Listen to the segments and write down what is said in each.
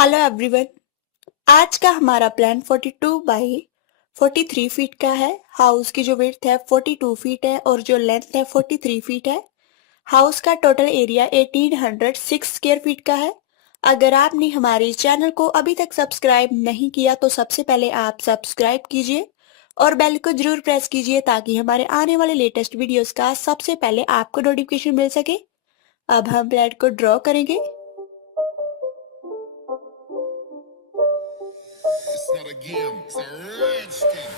Hello everyone. आज का हमारा प्लान 42 बाई 43 फीट का है। हाउस की जो विड्थ है 42 फीट है और जो लेंथ है 43 फीट है। हाउस का टोटल एरिया 1806 स्क्वायर फीट का है। अगर आपने हमारे चैनल को अभी तक सब्सक्राइब नहीं किया तो सबसे पहले आप सब्सक्राइब कीजिए और बेल को जरूर प्रेस कीजिए ताकि हमारे आने वाले लेटेस्ट वीडियोस का सबसे पहले आपको नोटिफिकेशन मिल सके। अब हम प्लान को ड्रॉ करेंगे। It's not a game, it's a rich thing.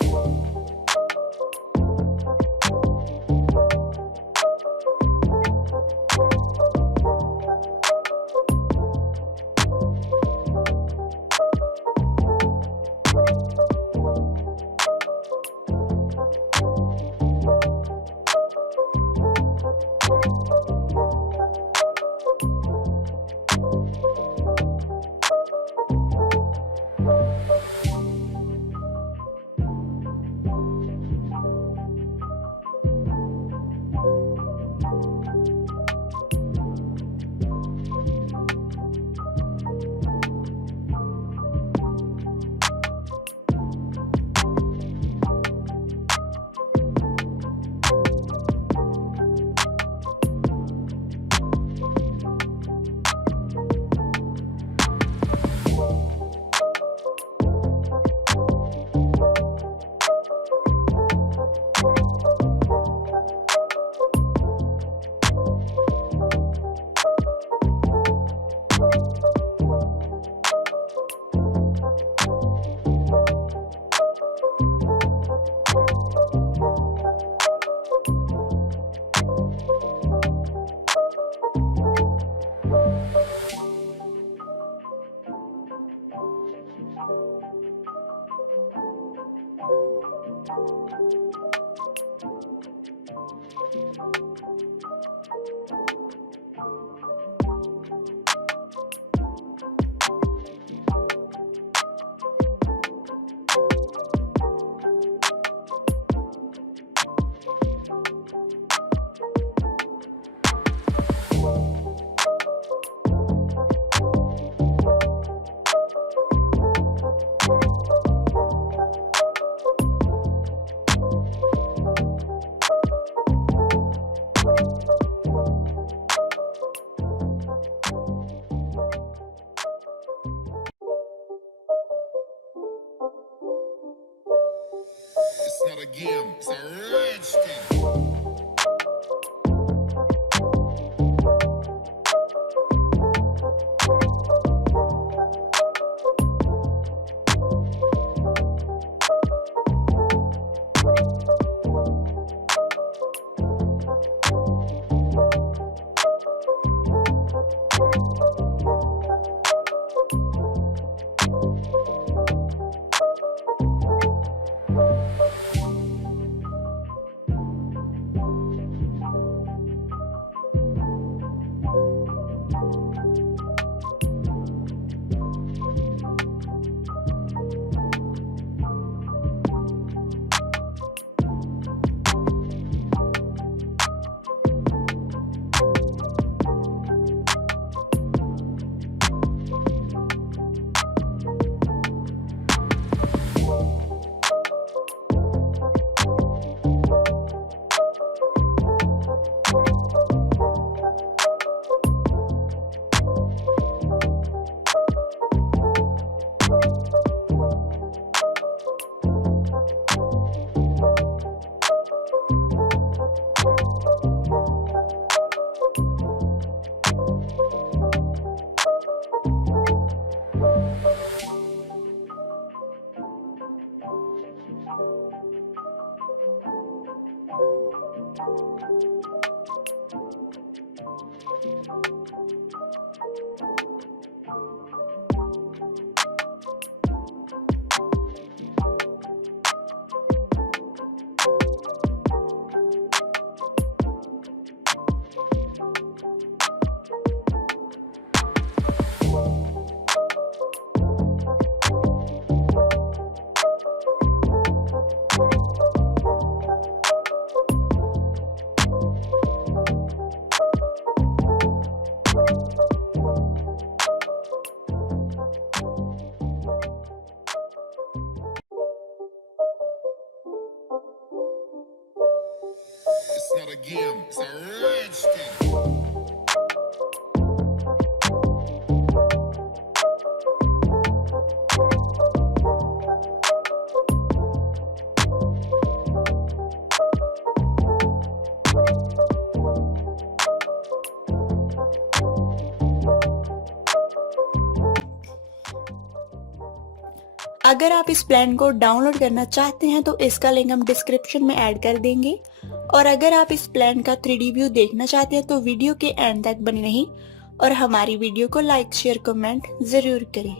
It's not a game, it's a rich thing. game. It's a rich thing. अगर आप इस प्लान को डाउनलोड करना चाहते हैं तो इसका लिंक हम डिस्क्रिप्शन में ऐड कर देंगे। और अगर आप इस प्लान का 3D व्यू देखना चाहते हैं तो वीडियो के एंड तक बने रहें और हमारी वीडियो को लाइक शेयर कमेंट जरूर करें।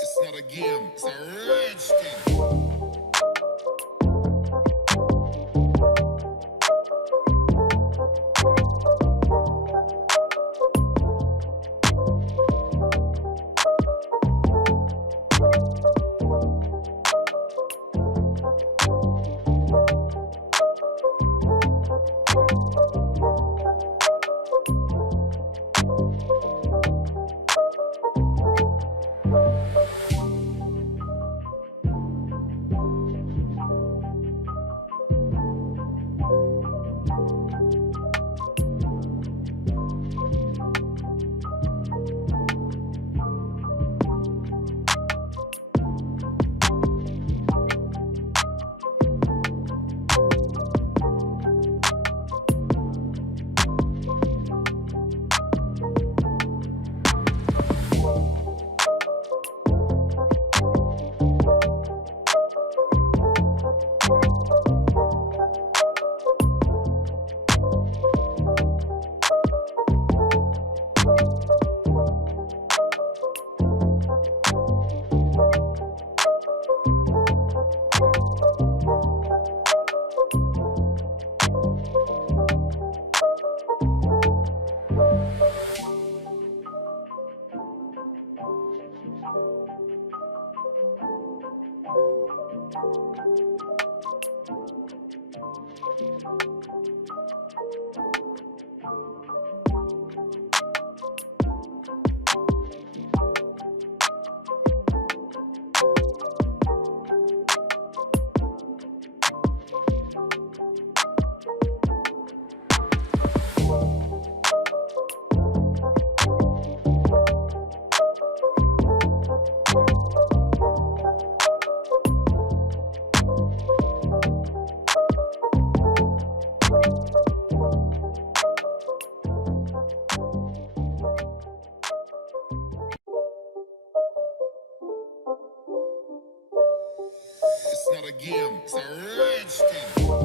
It's not a game. It's a rich thing. It's not a game. It's a rich thing.